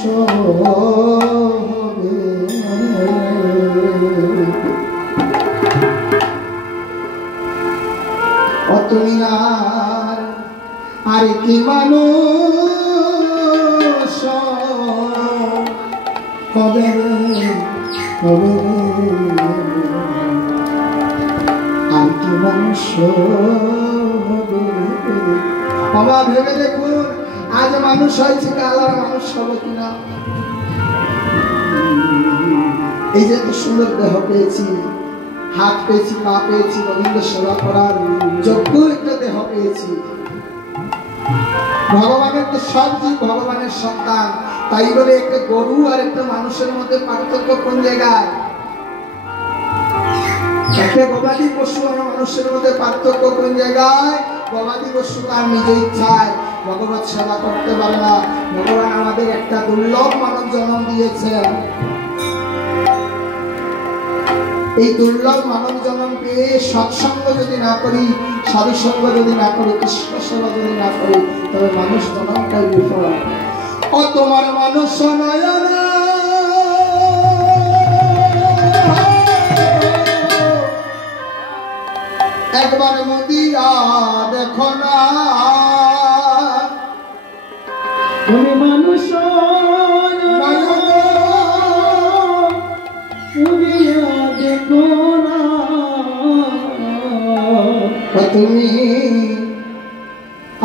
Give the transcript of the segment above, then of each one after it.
হবে তুমি আর কি মানুষ হবে আর কি মানুষ হবে আমার ভেবে দেখুন আজ মানুষ হয়েছে কাল আর মানুষ হবে কিনা এই যে এত সুন্দর দেহ পেয়েছি হাত পেয়েছি পা পেয়েছি গোবিন্দের সেবা করার যোগ্য একটা দেহ পেয়েছি ভগবানের তো সব জীব ভগবানের সন্তান তাই বলে একটা গরু আর একটা মানুষের মধ্যে পার্থক্য কোন জায়গায় একটা গবাদি পশু আর মানুষের মধ্যে পার্থক্য কোন জায়গায় গবাদি পশু তার নিজ ইচ্ছায় ভগবত সেবা করতে পারে না ভগবান আমাদের একটা দুর্লভ মানব জন্ম দিয়েছেন এই দুর্লভ মানব জন্ম পেয়ে সৎসঙ্গ যদি না করি সাধু সঙ্গ যদি না করি কৃষ্ণ সেবা যদি না করি তবে মানুষ জন্মটাই বিফল ও তোমার মানুষ নয়ন একবার মদিয়া দেখো না তুমি মানুষ দেখো না তুমি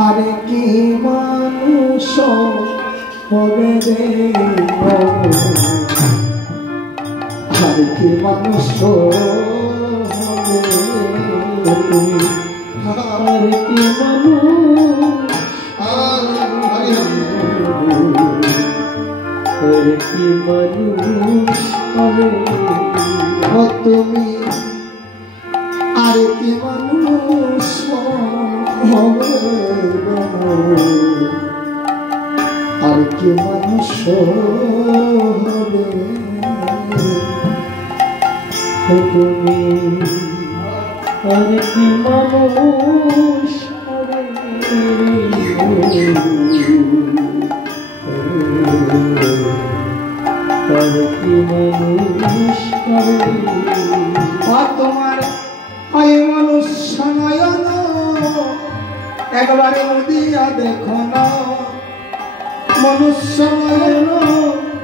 আরে কি মানুষ হবে রে আরে কি মানুষ হবে তুমি আরে কি মানুষ আরে কি মানুষ হবে তুমি আর কি মানুষ হবে আর কি মানুষ হবে তুমি আর কি মানুষ হবে আর কি মানুষ হবে তোমার হয় মানুষ নয়ন একবারে মুদিয়া দেখো না মনুষ্য নয়ন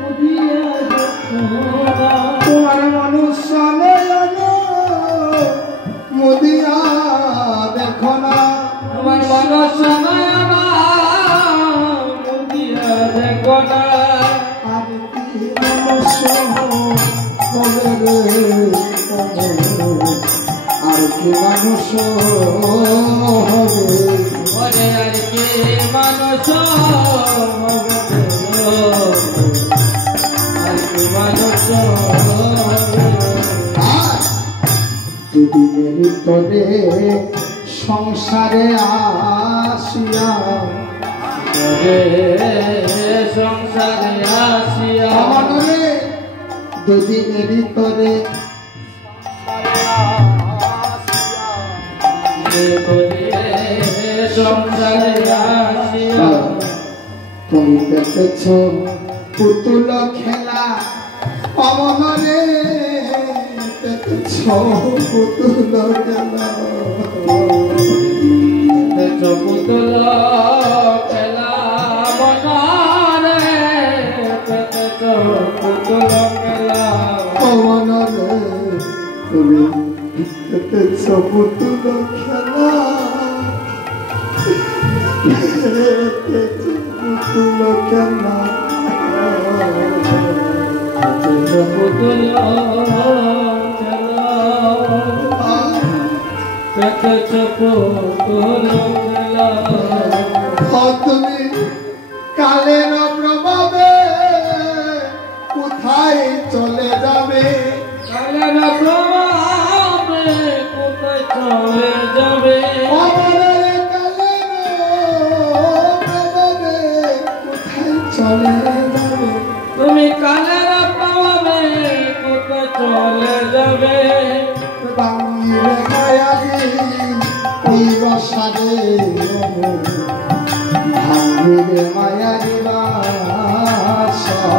মুদিয়া দেখো না তোমার মনুষ্য নয়ন মুদিয়া দেখো না তোমার মনুষ্য নয়ন মুদিয়া দেখো না আর কি মনুষ্য হবে রে আর কি মানুষ হবে ওরে আর কি মানুষ হবে আর কি মানুষ হবে দুদিনের ভিতরে সংসারে আসিয়া সংসারে আসিয়া আমাদের দুদিনের ভিতরে সংসারে আসিয়া তুমি দেখেছ পুতুল খেলা অমনে দেখেছ পুতুল খেলা পুতুল খেলা মনারে পুতুল খেলা অমনে তুমি দেখেছ পুতুল খেলা পুতুল খেলা পুতুল তুমি কালের প্রভাবে কোথায় চলে যাবে কালের প্রভাবে কোথায় চলে যাবে অমরের কালের প্রভাবে কোথায় চলে যাবে তুমি কালের প্রভাবে কোথায় চলে যাবে বাংলিরে মায়াবী ওই বসারে ভাঙিরে মায়াবী বাসা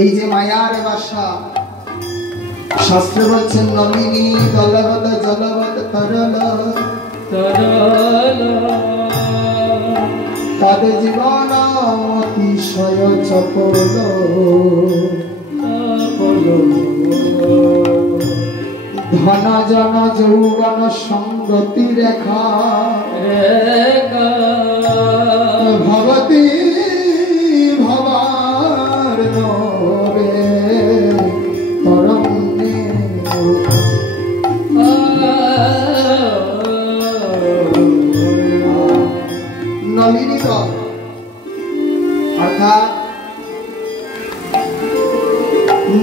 এই যে মায়ার বাসা, শাস্ত্র বলছেন নলিনী দলবত জলবত তরল তদ জীবন অতিশয় চপল ধন জন যৌবন সঙ্গতি রেখা ভগতি ভবার নবে তরঙ্গে নলিনী দল অর্থাৎ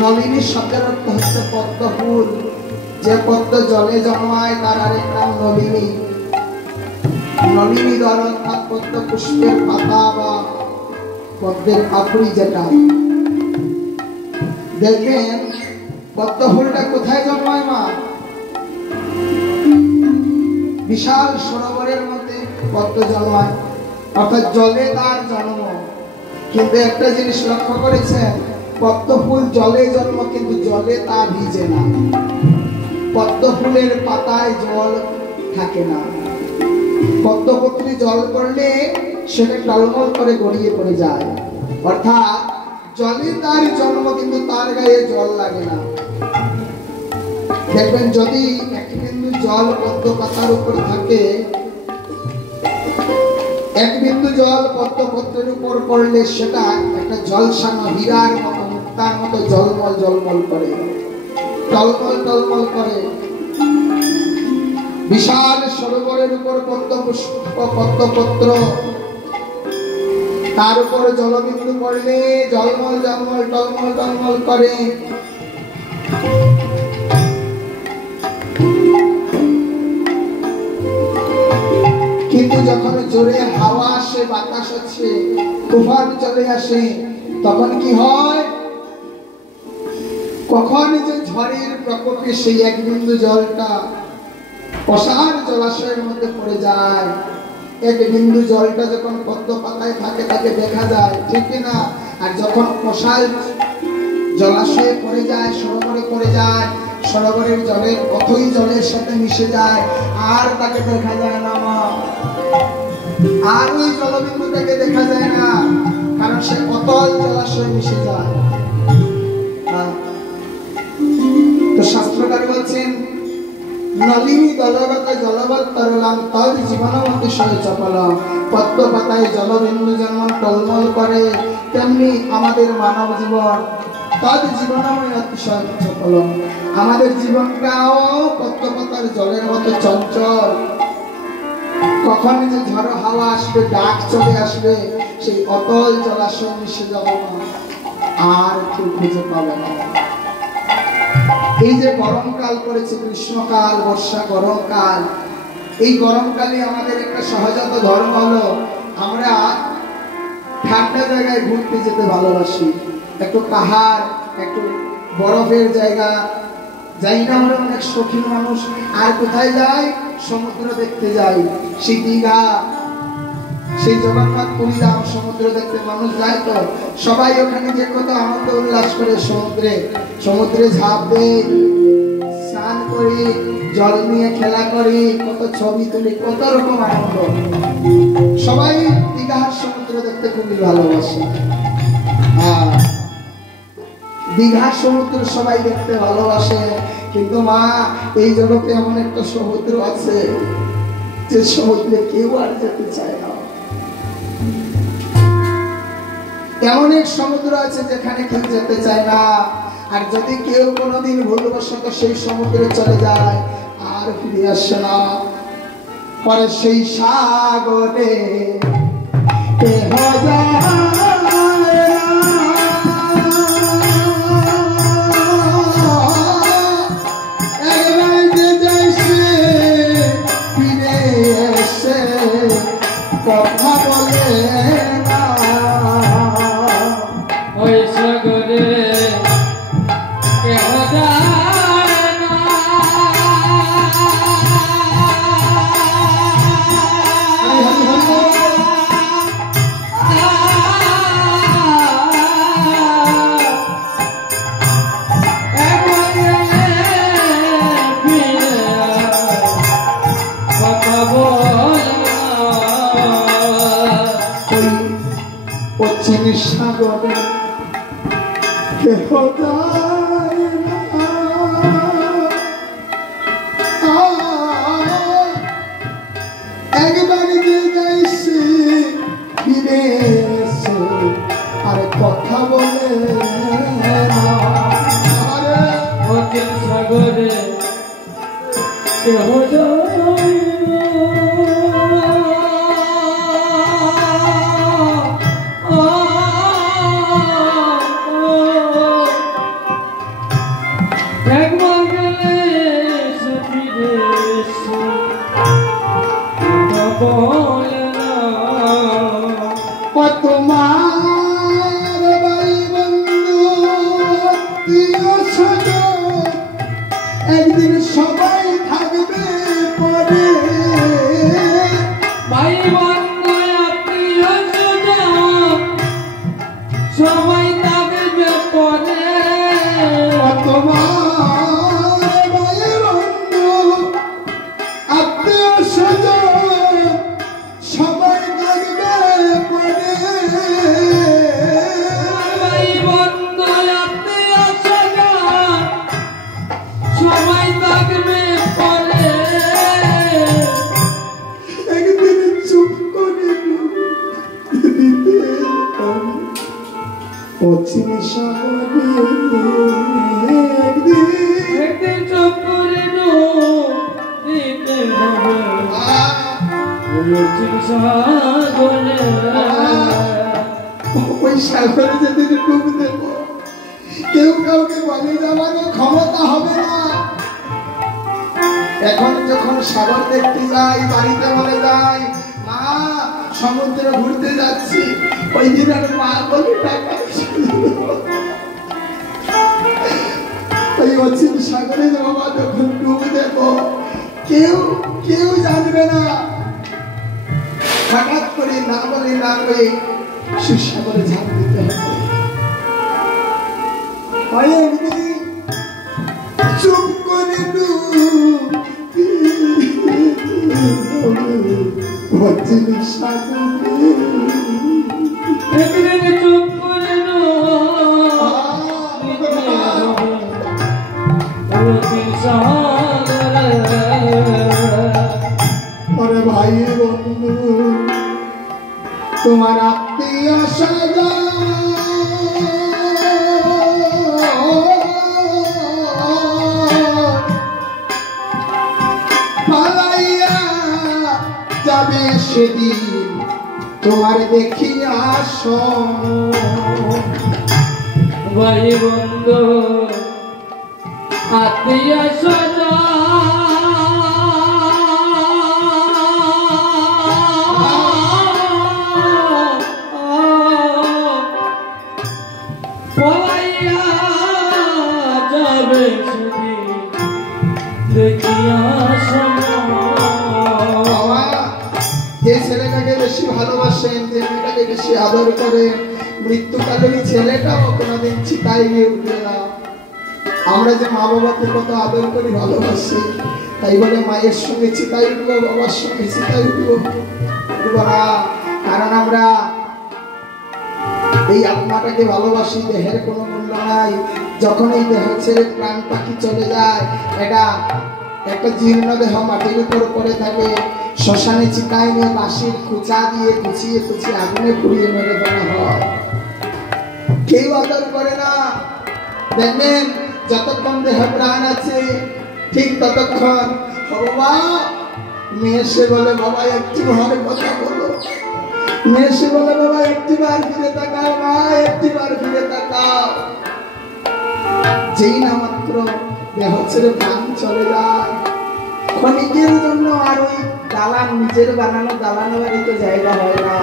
নলিনী শব্দের অর্থ হচ্ছে পদ্ম ফুল। যে পদ্ম জলে জন্মায় তার আরেক নাম নলিনী। নলিনী দল অর্থাৎ পদ্ম পুষ্পের পাতা বা পদ্মের পাপড়ি যেটা। দেখবেন পদ্ম ফুলটা কোথায় জন্মায় মা? বিশাল সরোবরের মধ্যে পদ্ম জন্মায়, অর্থাৎ জলে তার জন্ম। কিন্তু একটা জিনিস লক্ষ্য করেছেন, পদ্ম ফুল জলে জন্ম কিন্তু জলে তা ভিজে না। পদ্ম ফুলের পাতায় জল থাকে না। পদ্মপত্রী জল পড়লে সেটা টলমল করে গড়িয়ে পড়ে যায়, অর্থাৎ জলে তার জন্ম কিন্তু তার গায়ে জল লাগে না। দেখবেন যদি এক বিন্দু জল পদ্ম পাতার উপর থাকে, এক বিন্দু জল পদ্মপত্রের উপর পড়লে সেটা একটা জলসানো হীরার মতো মুক্তার মতো জলমল জলমল করে, টলমল টলমল করে। বিশাল সরোবরের উপর পদ্মপুষ্প পদ্মপত্র, তার উপর জলবিন্দু পড়লে জলমল জলমল টলমল টলমল করে। কিন্তু যখন জোরে হাওয়া আসে, বাতাস হচ্ছে, তুফান চলে আসে, তখন কি হয়? কখন যে ঝড়ের প্রকোপে সেই এক বিন্দু জলটা অসার জলাশয়ের মধ্যে পড়ে যায়। এক বিন্দু জলটা যখন পদ্ম পাতায় থাকে তাকে দেখা যায়, ঠিক না? আর যখন অসার জলাশয়ে পড়ে যায়, সরোবরে পড়ে যায়, সরোবরের জলের অথই জলের সাথে মিশে যায়, আর তাকে দেখা যায় না মা। আর ওই জলবিন্দুটাকে দেখা যায় না, কারণ সে অতল জলাশয়ে মিশে যায়। তো শাস্ত্রকার বলছেন নলিনী দলগত জলবৎ তরলাম তদ জীবন অতিশয় চপলম। পদ্ম পাতায় জলবিন্দু যেমন টলমল করে, তেমনি আমাদের মানব জীবন তদ জীবন অতিশয় চপলম। আমাদের জীবনটাও পদ্ম পাতার জলের মতো চঞ্চল। কখন যে ঝড়ো হাওয়া আসবে, ডাক চলে আসবে, সেই অতল জলাশয় মিশে যাবো না, আর কেউ খুঁজে পাবে না। এই যে গরমকাল পড়েছে, গ্রীষ্মকাল, বর্ষা, গরমকাল, এই গরমকালে আমাদের একটা সহজাত ধর্ম হলো আমরা ঠান্ডা জায়গায় ঘুরতে যেতে ভালোবাসি। একটু পাহাড়, একটু বরফের জায়গা যাই না, আমরা অনেক শৌখিন মানুষ। আর কোথায় যাই? সমুদ্র দেখতে যাই। সেই দীঘা, সেই জগন্নাথ পুরীধাম, সমুদ্র দেখতে মানুষ যায়। তো সবাই ওখানে যে কত আনন্দ উল্লাস করে, সমুদ্রে ঝাঁপ দেই, স্নান করি, জল নিয়ে খেলা করি, কত ছবি তুলি, কত রকম আনন্দ। সবাই দীঘার সমুদ্র দেখতে খুবই ভালোবাসে। দীঘার সমুদ্র সবাই দেখতে ভালোবাসে, কিন্তু মা এই জগতে এমন একটা সমুদ্র আছে যে সমুদ্রে কেউ আর যেতে চায় না। এমন এক সমুদ্র আছে যেখানে কেউ যেতে চায় না। আর যদি কেউ কোনোদিন ভুলবশত সেই সমুদ্রে চলে যায়, আর ফিরে আসে না। পরে সেই সাগরে কথা বলে না, ওই সাগরে কেহ যায় না। সাগরে কেহ যায় না। একবার যে যাইছে ফিরে এসে আর কথা বলে না। অচিন সাগরে কেহ যায় একবার গেলে সে ফিরে এসে কথা বলে না। তোমার ভাই বন্ধু আত্মীয় স্বজন একদিন সবাই থাকবে পরে। ভাই বন্ধু আত্মীয় স্বজন সবাই থাকবে পরে। তোমার ভাই বন্ধু আত্মীয় স্বজন সবাই থাকবে পরে। ভাই বন্ধু আত্মীয় স্বজন সবাই থাকবে পরে। একদিন চুপ করে দিতে অচিন সাগরে একদিন চুপ করে দিতে হবে অচিন সাগরে। ওই সাগরে যেদিন ডুব দেব কেউ কাউকে বলে যাওয়ারও ক্ষমতা হবে না। এখন যখন সাগর দেখতে যাই বাড়িতে বলে যাই মা সমুদ্রে ঘুরতে যাচ্ছি, ওই দিন আর মা বলে টাকা ওই অচিন সাগরে বাবা যখন ডুব দেব কেউ কেউ জানবে না। হঠাৎ করে না বলে না করে সে সাগরে ঝাঁপ দিতে হবে। হয় একদিন চুপ করে অচিন সাগরে একদিন চুপ করে অচিন সাগরে। ওরে ভাই বন্ধু তোমার আত্মীয় স্বজন পালাইয়া যাবে সেদিন তোমার দেখিয়া ভাই বন্ধু আত্মীয় পলাইয়া যাবে সেদিন দেখিয়া বাবা, যে ছেলেটাকে বেশি ভালোবাসেন যে মেয়েটাকে বেশি আদর করেন মৃত্যুকালে ওই ছেলেটাও কোনোদিন চিতায় গিয়ে উঠবে না। আমরা যে মা বাবাকে কত আদর করি ভালোবাসি তাই বলে মায়ের সঙ্গে চিতায় উঠবো বাবার সঙ্গে চিতায় উঠবো না। কারণ আমরা এই আত্মাটাকে ভালোবাসি, দেহের কোনো মূল্য নাই। যখন এই দেহ ছেড়ে প্রাণ পাখি চলে যায় এটা একটা জীর্ণ দেহ মাটির উপর পড়ে থাকে, শ্মশানে চিতায় নিয়ে বাঁশির খুঁচা দিয়ে কুচিয়ে কুচিয়ে আগুনে পুড়িয়ে মেরে দেওয়া হয়। কেউ আদর করে না। দেখবেন যতক্ষণ দেহ প্রাণ আছে ঠিক ততক্ষণ বাবা মেয়ে সে বলে বাবা একটু ঘরে কথা বলো, মেয়ে সে বলে বাবা একটি বার ফিরে তাকাও, মা একটি বার ফিরে তাকাও। যেই না মাত্র দেহ ছেড়ে প্রাণ চলে যায় ক্ষণিকের জন্য আর ওই দালান নিজের বানানো দালান বাড়িতে জায়গা হয় না।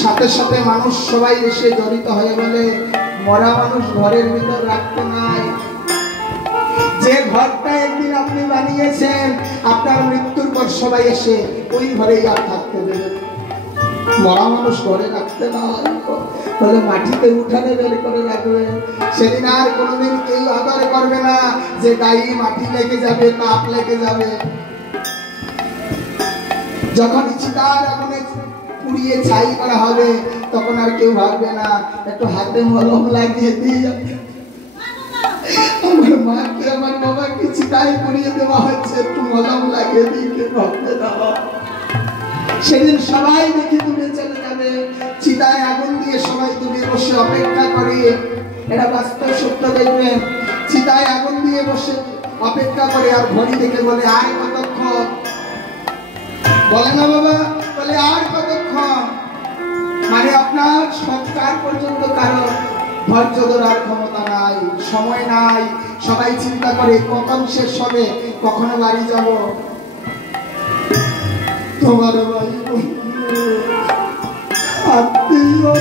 সাথে সাথে মানুষ সবাই এসে জড়িত হয়ে বলে মরা মানুষ ঘরের ভিতর রাখতে নাই। যে ঘরটা একদিন আপনি বানিয়েছেন আপনার মৃত্যুর পর সবাই এসে ওই ঘরেই আর থাকতে দেবেন। মরা মানুষ ঘরে রাখতে না তাহলে মাটিতে উঠানে বের করে রাখবে। সেদিন আর কোনোদিন কেউ আদর করবে না যে গায়ে মাটি লেগে যাবে, তাপ লেগে যাবে। যখন চিতার আগুনে পুড়িয়ে ছাই করা হবে তখন আর কেউ ভাববে না একটু হাতে মলম লাগিয়ে দিই। আমার মাকে আমার বাবাকে চিতায় করিয়ে দেওয়া হচ্ছে, একটু মলম লাগিয়ে দিই, কেউ ভাববে না। সেদিন সবাই দেখে দূরে চলে যাবে, চিতায় আগুন দিয়ে সবাই দূরে বসে অপেক্ষা করে। এটা বাস্তব সত্য, দেখবেন চিতায় আগুন দিয়ে বসে অপেক্ষা করে আর ঘড়ি দেখে বলে আর কতক্ষণ, বলে না বাবা, বলে আর কতক্ষণ। মানে আপনার সৎকার পর্যন্ত কারণ ধৈর্য ধরার ক্ষমতা নাই, সময় নাই। সবাই চিন্তা করে কখন শেষ হবে, কখনো বাড়ি যাব। তোমার বাড়ি আত্মীয়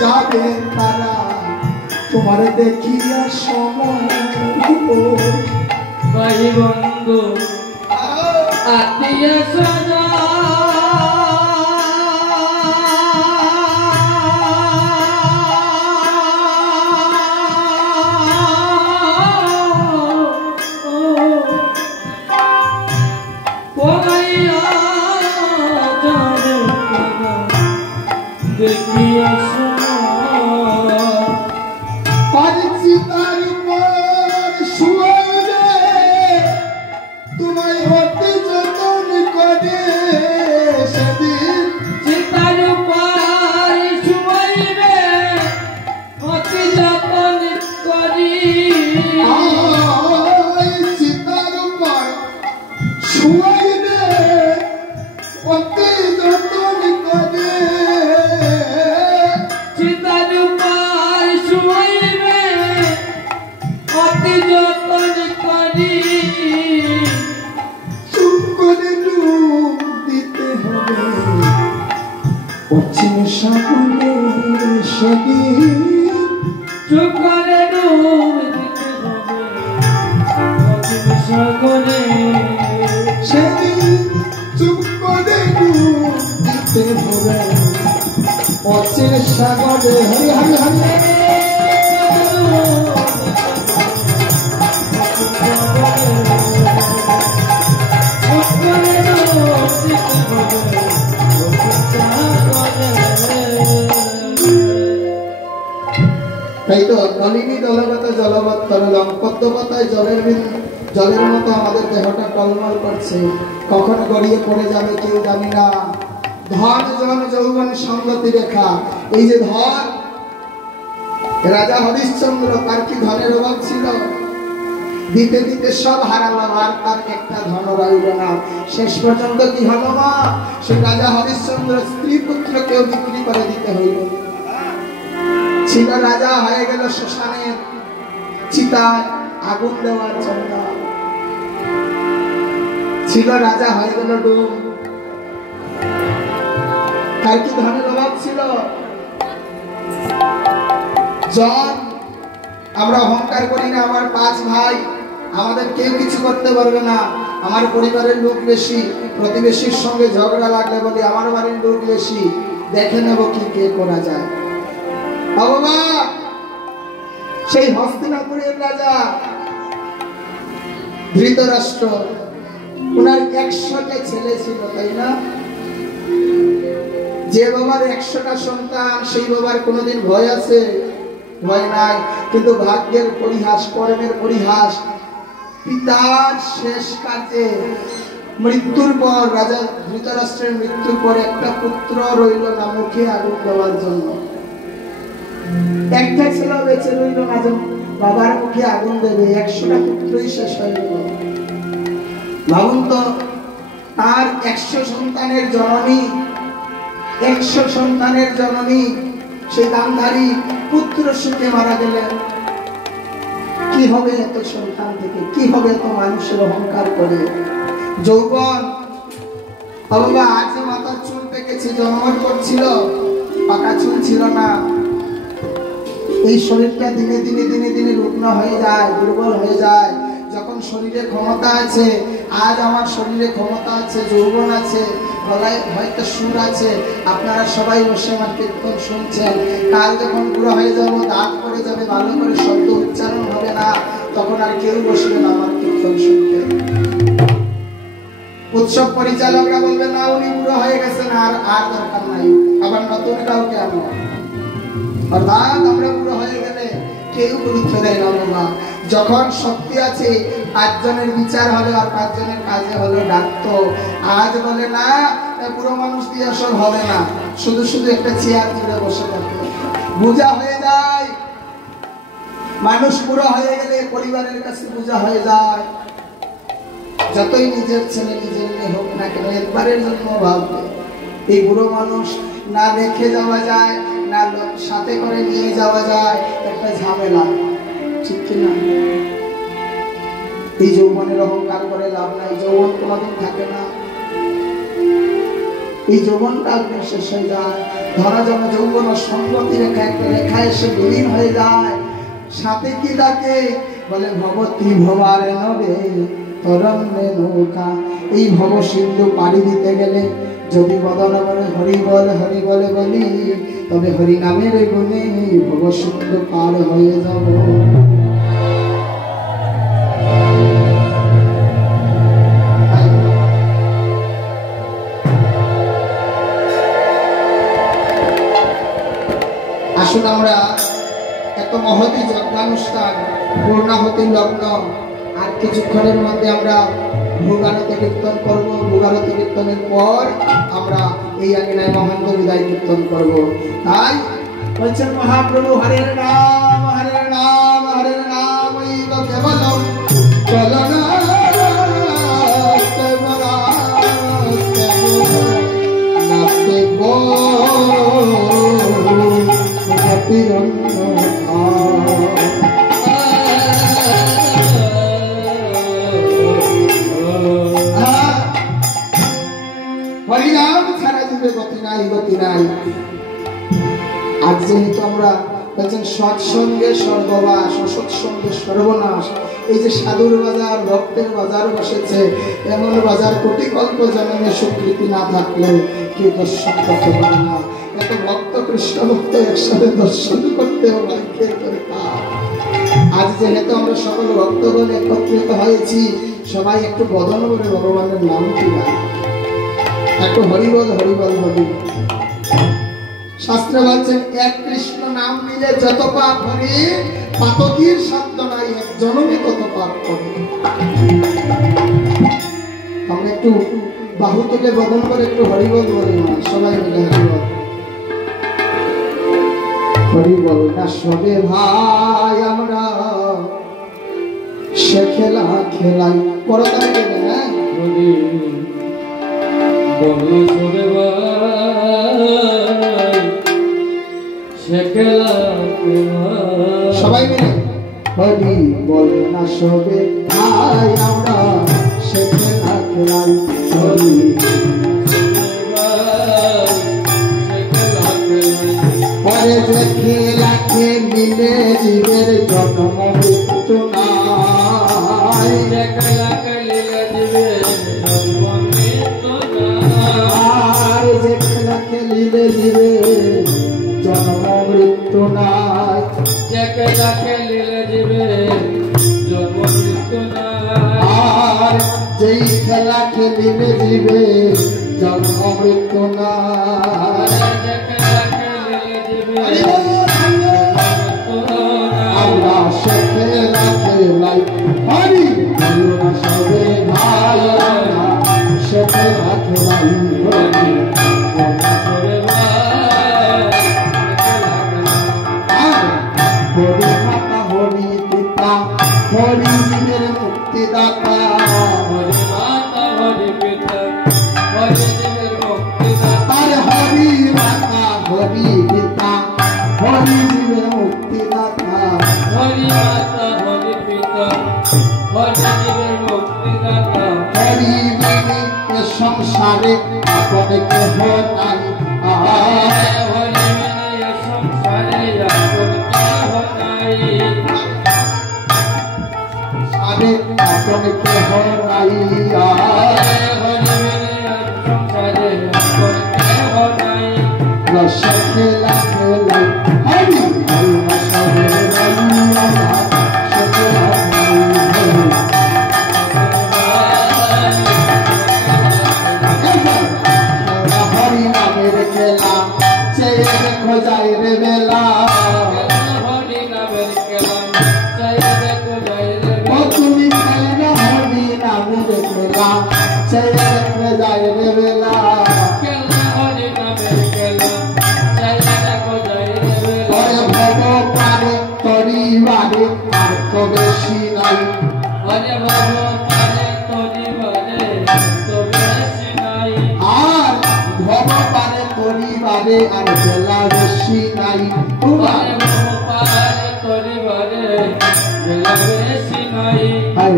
যাবে তারা তোমার দেখিয়া সময়। ভাই বন্ধু আত্মীয় স্বজন দেখিয়া চিতার উপর শুয়ে তোমায় হতে যতন করে, সেদিন চিতার উপর শুয়াইবে অতি যতন করি। চিতার উপর শুয়াইবে অতি যতন করে, চিতার উপর শুয়াইবে অতি যতন করি। চুপ করে ডুব দিতে হবে পশ্চিম সাগরে সেদিন। চুপ করে ডুব দিতে হবে অতি সাগরে সেদিন, চুপ করে ডুব দিতে হবে পশ্চিম সাগরে। হরি হরি হরি। তাই তো নলিনী দলগত জলবৎ তরলম, পদ্মপাতায় জলের মতো আমাদের দেহটা টলমল করছে, কখন গড়িয়ে পড়ে যাবে কেউ জানি না। ধন জন যৌবন সঙ্গতি রেখা, এই যে ধন, রাজা হরিশ্চন্দ্র তার কি ধনের অভাব ছিল? দিতে দিতে সব হারালো, আর তার একটা ধন রইল না। শেষ পর্যন্ত কি হলো মা? সে রাজা হরিশ্চন্দ্র স্ত্রী পুত্রকেও বিক্রি করে দিতে হইল। ছিল রাজা, হয়ে গেল শ্মশানে চিতায় আগুন দেওয়ার জন্য। ছিল রাজা, হয়ে গেল ডুব। তার কি ধনের অভাব ছিল? জন, আমরা অহংকার করি না, আমার 5 ভাই, আমাদের কেউ কিছু করতে পারবে না। আমার পরিবারের লোক বেশি, প্রতিবেশীর সঙ্গে ঝগড়া লাগলে বলি আমার বাড়ির লোক বেশি, দেখে নেব কি কে করা যায়। বাবা, সেই হস্তিনাপুরের রাজা ধৃতরাষ্ট্র, ওনার 100টা ছেলে ছিল, তাই না? যে বাবার 100টা সন্তান, সেই বাবার কোনোদিন ভয় আছে? ভয় নাই। কিন্তু ভাগ্যের পরিহাস, কর্মের পরিহাস, পিতার শেষ কাজে মৃত্যুর পর, রাজা ধৃতরাষ্ট্রের মৃত্যুর পর একটা পুত্র রইল না মুখে আগুন দেওয়ার জন্য। একটা ছেলে বেঁচে রইল না যে বাবার মুখে আগুন দেবে। 100টা পুত্রই শেষ হয়ে গেল। ভাবুন তো, তার 100 সন্তানের জননী, 100 সন্তানের জননী সেই গান্ধারী পুত্র সুখে মারা গেলেন। কি হবে এত সন্তান থেকে? কি হবে এত মানুষের অহংকার করে? যৌবন, বাবা আজ মাথার চুল পেকেছে, জন্মের পর ছিল পাকা চুল ছিল না। এই শরীরটা দিনে দিনে দিনে দিনে রুগ্ন হয়ে যায়, দুর্বল হয়ে যায়। যখন শরীরে ক্ষমতা আছে, আজ আমার শরীরে ক্ষমতা আছে, যৌবন আছে, গলায় হয়তো সুর আছে, আপনারা সবাই বসে আমার কীর্তন শুনছেন। কাল যখন বুড়ো হয়ে যাব, দাঁত পড়ে যাবে, ভালো করে শব্দ উচ্চারণ হবে না, তখন আর কেউ বসবে না আমার কীর্তন শুনতে। উৎসব পরিচালকরা বলবে না উনি বুড়ো হয়ে গেছেন, আর আর দরকার নাই, আবার নতুন কাউকে আনো। অর্থাৎ আমরা বুড়ো হয়ে গেলে কেউ গুরুত্ব দেয় না বাবা। যখন শক্তি আছে 5 জনের বিচার হলো আর 5 জনের কাজে হলো ডাকতো। আজ বলে না বুড়ো মানুষ দিয়ে সব হবে না, শুধু শুধু একটা চেয়ার ধরে বসে থাকবে, বোঝা হয়ে যায়। মানুষ বুড়ো হয়ে গেলে পরিবারের কাছে বোঝা হয়ে যায়। যতই নিজের ছেলে নিজের মেয়ে হোক না কেন একবারের জন্য ভাববে। এই বুড়ো মানুষ না রেখে যাওয়া যায়, না সাথে করে নিয়ে যাওয়া যায়, একটা ঝামেলা, ঠিক কিনা? এই যৌবনের অহংকার করে লাভ নাই, যৌবন কোনোদিন থাকে না। এই যৌবনটা শেষ হয়ে যায়। ধরা জমা যৌবন ও সংগতি রেখা একটা রেখা এসে বিলীন হয়ে যায়। সাথে কি ডাকে বলে ভবতী ভবার নবে তরঙ্গে নৌকা। এই ভব সিন্ধু পাড়ি দিতে গেলে যদি বদন বলে হরি বলে বলি, তবে হরি নামের গুণে ভব সিন্ধু পার হয়ে যাব। আসুন আমরা এত মহতী যজ্ঞানুষ্ঠান, পূর্ণাহতি লগ্ন, আর কিছুক্ষণের মধ্যে আমরা ভোগারতি কীর্তন করব। ভোগারতি কীর্তনের পর আমরা এই আঙিনায় মহান্ত বিদায় কীর্তন করব। তাই বলছেন মহাপ্রভু হরের নাম হরের নাম হরের নাম কেবলম চলনা হরিনাম ছাড়া জীবে গতি নাই, গতি নাই। আজ যেহেতু আমরা বলছেন সৎসঙ্গে সর্ববাস, অসৎসঙ্গে সর্বনাশ। এই যে সাধুর বাজার ভক্তের বাজার বসেছে, এমন বাজার কোটি কল্প জন্মে স্বীকৃতি না থাকলে কেউ দর্শন করতে পারে না। এত ভক্ত কৃষ্ণ ভক্ত একসাথে দর্শন করতে হবে। আজ যেহেতু আমরা সকল ভক্তগণ একত্রিত হয়েছি, সবাই একটু বদন করে ভগবানের নাম কি গায়, একটু হরিবল হরিবল হরি। শাস্ত্রে বলছেন এক কৃষ্ণ নাম নিলে যত পাপ হরি, পাতকীর শব্দ নাই, এক জনমে তত পাপ করে। আমরা একটু বাহু তুলে বদন করে একটু হরিবল বলি না, সবাই মিলে হরিবল হরিবল। না সবে ভাই আমরা সে খেলা খেলাই পরতাই গেলে না সবাই মিলে হরি বল না সবে ভাই আমরা সে খেলা খেলাই। হরি পরে যে খেলা খেলিলে জীবের জন্ম মৃত্যু নাই। খেলা খেলিলে জীবের জন্ম মৃত্যু নাই। যে খেলা খেলিলে জীবের জন্ম মৃত্যু নাই। যে খেলা খেলিলে জীবের জন্ম মৃত্যু নাই। আর যেই খেলা খেলিলে জীবের জন্ম মৃত্যু নাই। আমরা সে খেলা খেলাই হরি বল সবে ভাই আমরা সে খেলা খেলাই। হরি হরি মাতা হরি পিতা হরি জীবের মুক্তিদাতা। হরি মাতা হরি পিতা হরি জীবের মুক্তিদাতা। হরি মাতা হরি পিতা হরি জীবের মুক্তিদাতা। হরি মাতা হরি পিতা হরি জীবের মুক্তিদাতা। হরি বিনে এ সংসারে আপন কেহ নাই। হরি বিনে এ সংসারে আপন কেহ নাই। সারে আপন কেহ নাই। হরি বিনে এ সংসারে আপন কেহ নাই। রস খেলা খেলাই হরি বল সবে ভাই আমরা সে খেলা খেলাই। দেখো যায় রে বেলা হরি নামের খেলা চাই দেখো যাই রে ও তুমি খেলে না হরি নামে দেখলা চাই দেখো যায় রে বেলা খেলা হরি নামের খেলা চাই দেখো যাই রে ওরে ভব পারে তরিবারে আর তো বেশি নাই হরে বাবু পারে তোরি বারে তো বেশি নাই আর ভব পারে তরিবারে আর বেলা বেশি নাই হরে বাবু পারে তোরি বারে বেলা বেশি নাই হাই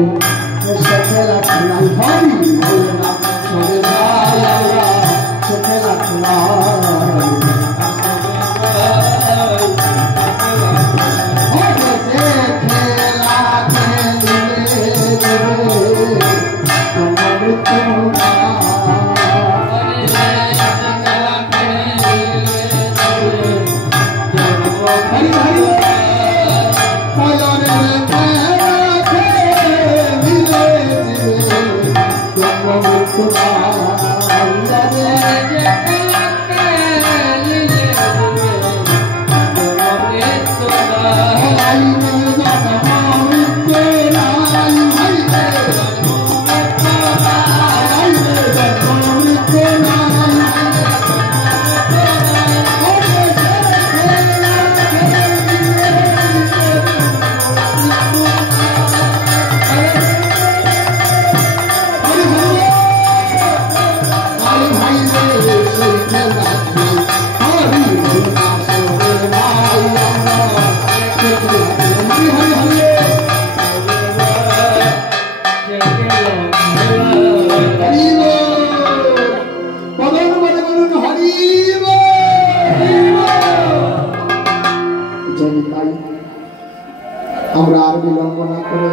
সখেলা খেলাই হরি বলে না সরে ভাইয়া সখেলা খেলাই হবে সে খেলা খেলিলে দেবে তোমার তোমার হরি হরি ময়নের খেলা খেলিলে দেবে তোমার তোমার আমরা আর বিলম্ব না করে